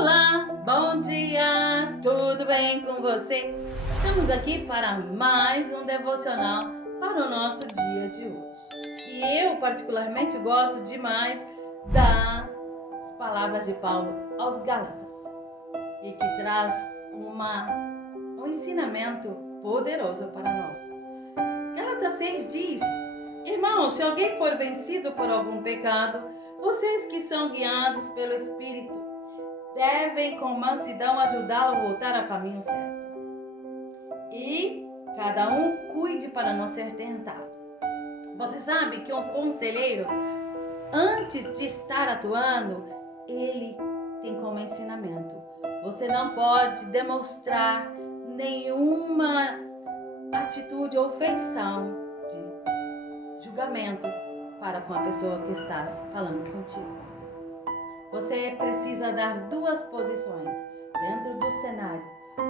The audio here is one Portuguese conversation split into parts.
Olá, bom dia, tudo bem com você? Estamos aqui para mais um devocional para o nosso dia de hoje. E eu particularmente gosto demais das palavras de Paulo aos Gálatas e que traz um ensinamento poderoso para nós. Gálatas 6 diz: Irmãos, se alguém for vencido por algum pecado, vocês que são guiados pelo Espírito devem com mansidão ajudá-lo a voltar ao caminho certo. E cada um cuide para não ser tentado. Você sabe que um conselheiro, antes de estar atuando, ele tem como ensinamento: você não pode demonstrar nenhuma atitude ou feição de julgamento para com a pessoa que está falando contigo. Você precisa dar duas posições. Dentro do cenário,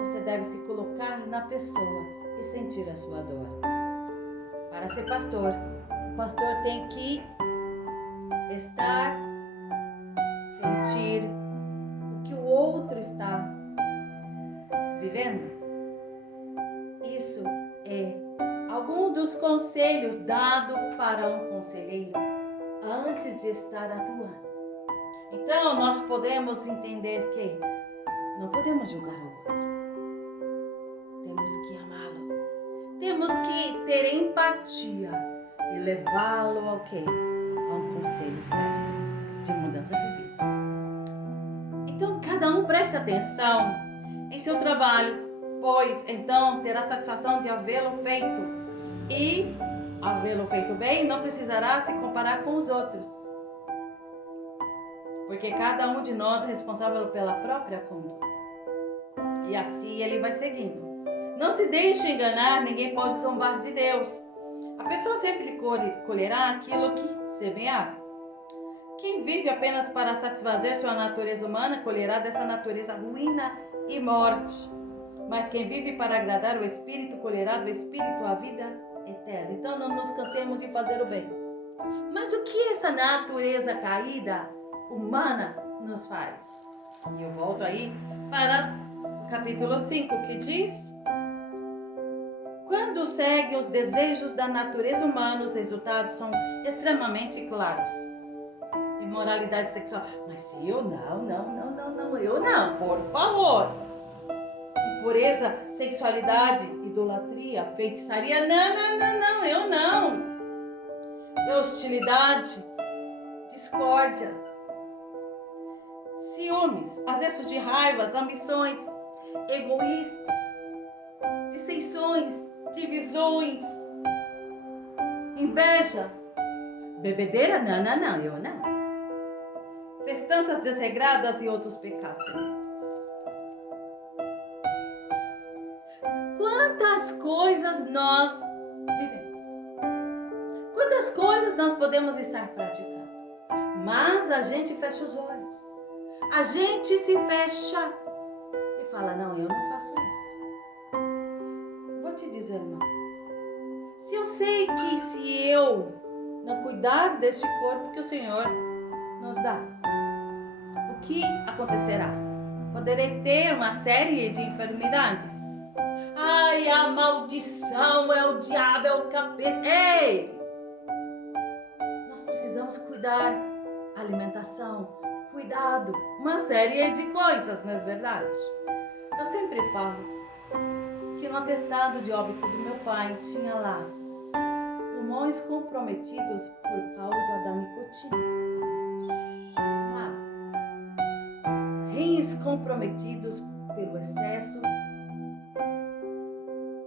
você deve se colocar na pessoa e sentir a sua dor. Para ser pastor, o pastor tem que sentir o que o outro está vivendo. Isso é algum dos conselhos dados para um conselheiro antes de estar atuando. Então, nós podemos entender que não podemos julgar o outro. Temos que amá-lo. Temos que ter empatia e levá-lo ao quê? A um conselho certo de mudança de vida. Então, cada um preste atenção em seu trabalho, pois então terá satisfação de havê-lo feito. E, havê-lo feito bem, não precisará se comparar com os outros. Porque cada um de nós é responsável pela própria conduta. E assim ele vai seguindo. Não se deixe enganar, ninguém pode zombar de Deus. A pessoa sempre colherá aquilo que semear. Quem vive apenas para satisfazer sua natureza humana, colherá dessa natureza ruína e morte. Mas quem vive para agradar o Espírito, colherá do Espírito a vida eterna. Então não nos cansemos de fazer o bem. Mas o que essa natureza caída humana nos faz? E eu volto aí para o capítulo 5, que diz: quando segue os desejos da natureza humana, os resultados são extremamente claros. Imoralidade sexual. Mas se eu não, eu não, por favor. Impureza, sexualidade, idolatria, feitiçaria, não, eu não. Hostilidade, discórdia, ciúmes, acessos de raivas, ambições egoístas, dissensões, divisões, inveja, bebedeira, não, eu não. Festanças desregradas e outros pecados semelhantes. Quantas coisas nós vivemos? Quantas coisas nós podemos estar praticando? Mas a gente fecha os olhos. A gente se fecha e fala: não, eu não faço isso. Vou te dizer uma coisa. Se eu sei que se eu não cuidar deste corpo que o Senhor nos dá, o que acontecerá? Poderei ter uma série de enfermidades. Ai, a maldição é o diabo, é o capeta. Ei! Nós precisamos cuidar. Alimentação, cuidado, uma série de coisas, não é verdade? Eu sempre falo que no atestado de óbito do meu pai tinha lá pulmões comprometidos por causa da nicotina. Rins comprometidos pelo excesso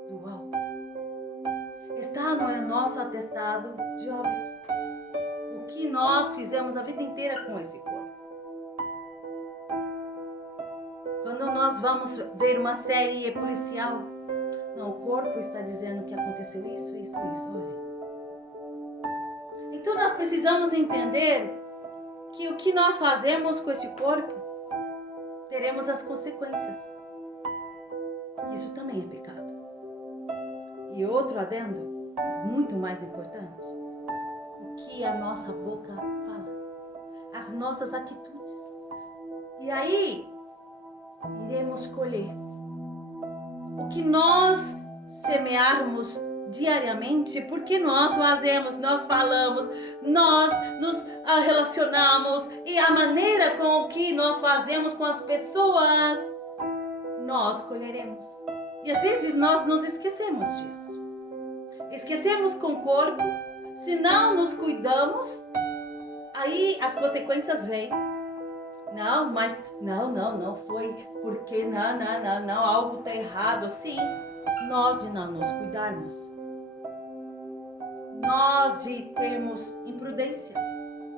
do álcool. Está no nosso atestado de óbito. O que nós fizemos a vida inteira com esse corpo. Quando nós vamos ver uma série policial, não, o corpo está dizendo que aconteceu isso, olha. Então nós precisamos entender que o que nós fazemos com esse corpo, teremos as consequências. Isso também é pecado. E outro adendo, muito mais importante, o que a nossa boca fala, as nossas atitudes. E aí, iremos colher. O que nós semearmos diariamente, porque nós fazemos, nós falamos, nós nos relacionamos e a maneira com que nós fazemos com as pessoas, nós colheremos. E às vezes nós nos esquecemos disso. Esquecemos com o corpo, se não nos cuidamos, aí as consequências vêm. Não, mas não foi porque não, algo está errado. Sim, nós de não nos cuidarmos. Nós de termos imprudência,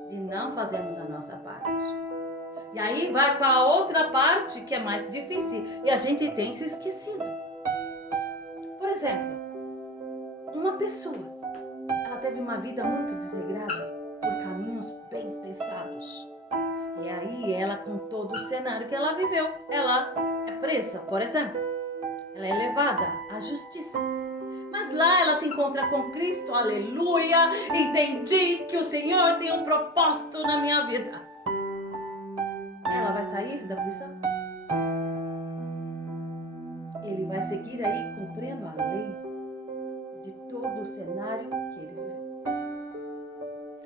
de não fazermos a nossa parte. E aí vai com a outra parte que é mais difícil e a gente tem se esquecido. Por exemplo, uma pessoa, ela teve uma vida muito desregrada por caminhos bem pesados. E aí ela, com todo o cenário que ela viveu, ela é presa, por exemplo. Ela é levada à justiça. Mas lá ela se encontra com Cristo, aleluia, entendi que o Senhor tem um propósito na minha vida. Ela vai sair da prisão? Ele vai seguir aí cumprindo a lei de todo o cenário que ele viveu.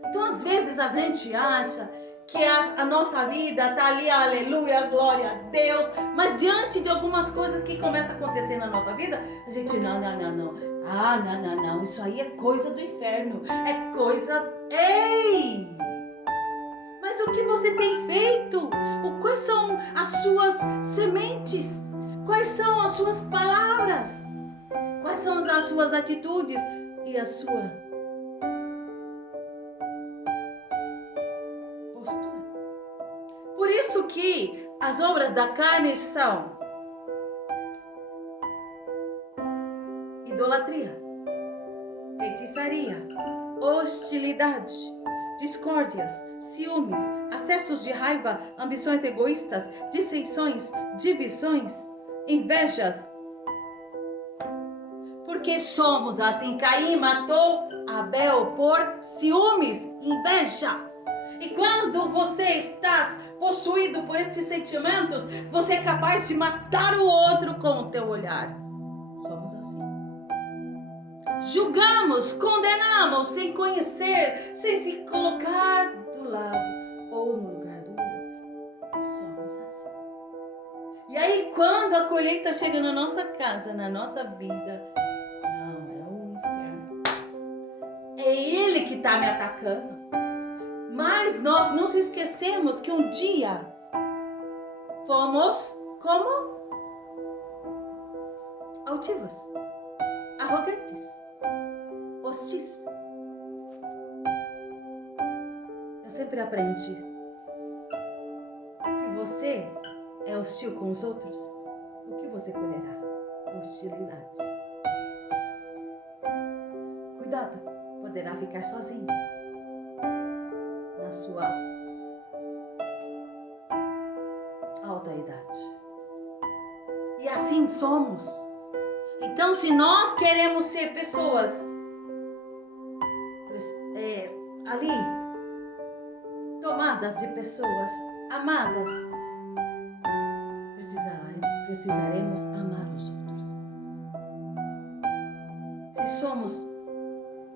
Então às vezes a gente acha que a nossa vida está ali, aleluia, glória a Deus, mas diante de algumas coisas que começam a acontecer na nossa vida, a gente não, isso aí é coisa do inferno, é coisa, ei! Mas o que você tem feito? Quais são as suas sementes? Quais são as suas palavras? Quais são as suas atitudes e a sua postura? Por isso que as obras da carne são idolatria, feitiçaria, hostilidade, discórdias, ciúmes, acessos de raiva, ambições egoístas, dissensões, divisões, invejas. Porque somos assim. Caim matou Abel por ciúmes, inveja. E quando você está possuído por esses sentimentos, você é capaz de matar o outro com o teu olhar. Somos assim. Julgamos, condenamos, sem conhecer, sem se colocar do lado ou no lugar do outro. Somos assim. E aí, quando a colheita chega na nossa casa, na nossa vida, não, é o inferno. É ele que está me atacando. Mas nós nos esquecemos que um dia fomos como? Altivos, arrogantes, hostis. Eu sempre aprendi. Se você é hostil com os outros, o que você colherá? Hostilidade. Cuidado, poderá ficar sozinho na sua alta idade. E assim somos. Então, se nós queremos ser pessoas ali, tomadas de pessoas, amadas, precisaremos amar os outros. Se somos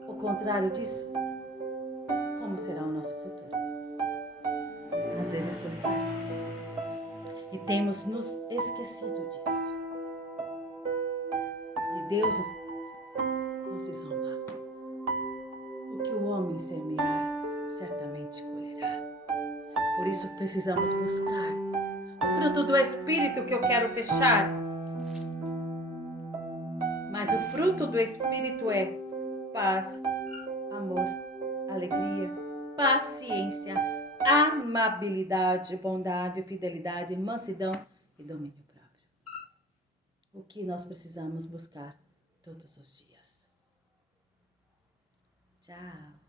o contrário disso, como será o nosso futuro? Às vezes solitário. E temos nos esquecido disso. De Deus não se zomba. O que o homem semear, certamente colherá. Por isso precisamos buscar o fruto do Espírito, que eu quero fechar. Mas o fruto do Espírito é paz, amor, alegria, paciência, amabilidade, bondade, fidelidade, mansidão e domínio próprio. O que nós precisamos buscar todos os dias. Tchau.